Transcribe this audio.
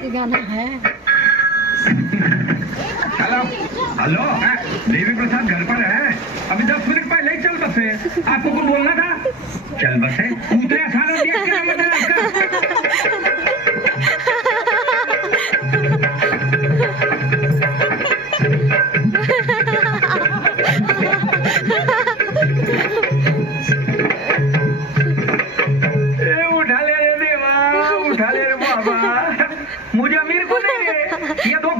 ये गाना है। हेलो हेलो देवी प्रसाद घर पर है? अभी 10 मिनट पहले ही चल बसे। आपको कुछ बोलना था? चल बसे उतरे आसान हो गया क्या मतलब उठा ले रे देवा, उठा ले रे बाबा। मुझे अमीर को नहीं रे, ये 2